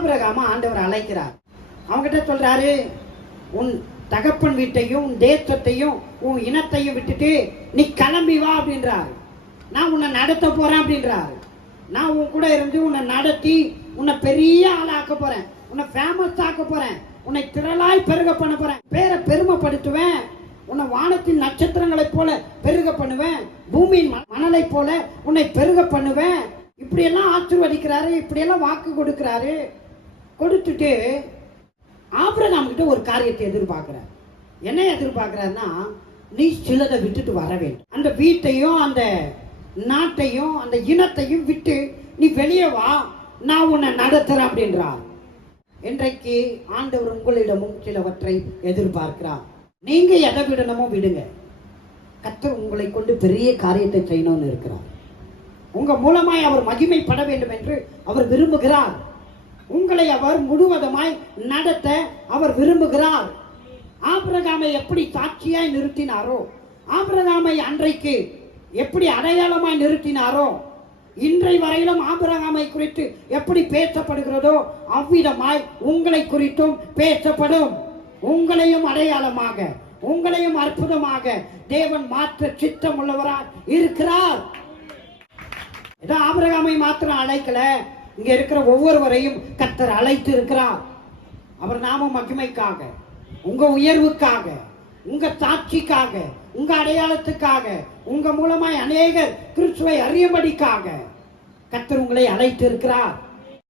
ஆபிரகாம ஆண்டவர் அழைக்கிறார். அவங்ககிட்ட சொல்றாரு, உன் தகப்பன் வீட்டையும் உன் தேசத்தையும் உன் இனத்தையும் விட்டுட்டு நீ கிளம்பி வா அப்படின்றாரு. நான் உன்னை நடத்த போறேன் அப்படின்றாரு. நான் உன் கூட இருந்து உன்னை நடத்தி உன்னை பெரிய ஆளாக்க போறேன், உன்னை ஃபேமஸ் ஆக்க போறேன், உன்னை திரளாய் பெருக பண்ண போறேன், பேரை பெருமைப்படுத்துவேன், உன்னை வானத்தின் நட்சத்திரங்களை போல பெருக பண்ணுவேன், பூமியின் மணலை போல உன்னை பெருக பண்ணுவேன். இப்படியெல்லாம் ஆசீர்வதிக்கிறாரு, இப்படியெல்லாம் வாக்கு கொடுக்கிறாரு. கொடுத்துட்டு ஆபிரகாம் கிட்ட ஒரு காரியத்தை எதிர்பார்க்கிறார். என்ன எதிர்பார்க்கிறாருன்னா, நீ சிலதை விட்டுட்டு வர வேண்டும், அந்த வீட்டையும் அந்த நாட்டையும் அந்த இனத்தையும் விட்டு நீ வெளியே வா, நான் உன்னை நடத்துறேன் அப்படின்றார். இன்றைக்கு ஆண்டவர் உங்களிடமும் சிலவற்றை எதிர்பார்க்கிறார். நீங்க எதை விடணுமோ விடுங்க, கர்த்தர் உங்களை கொண்டு பெரிய காரியத்தை செய்யணும்னு இருக்கிறார். உங்க மூலமாய் அவர் மகிமைப்பட வேண்டும் என்று அவர் விரும்புகிறார். உங்களை அவர் முழுவதுமாய் நடத்த அவர் விரும்புகிறார். ஆபிரகாமை எப்படி சாட்சியாய் நிறுத்தினாரோ, ஆபிரகாமை அன்றைக்கு எப்படி அடையாளமாய் நிறுத்தினாரோ, இன்றை வரையிலும் ஆபிரகாமை குறித்து எப்படி பேசப்படுகிறதோ அவ்விதமாய் உங்களை குறித்தும் பேசப்படும். உங்களையும் அடையாளமாக, உங்களையும் அற்புதமாக தேவன் மாற்ற சித்தம் உள்ளவராய் இருக்கிறார். ஏதோ ஆபிரகாமை மாத்திரம் அழைக்கல, இங்க இருக்கிற ஒவ்வொருவரையும் கர்த்தர் அழைத்து இருக்கிறார். அவர் நாம மகிமைக்காக, உங்க உயர்வுக்காக, உங்க சாட்சிக்காக, உங்க அடையாளத்துக்காக, உங்க மூலமாய் அநேகர் கிறிஸ்துவை அறியும்படிக்காக கர்த்தர் உங்களை அழைத்து இருக்கிறார்.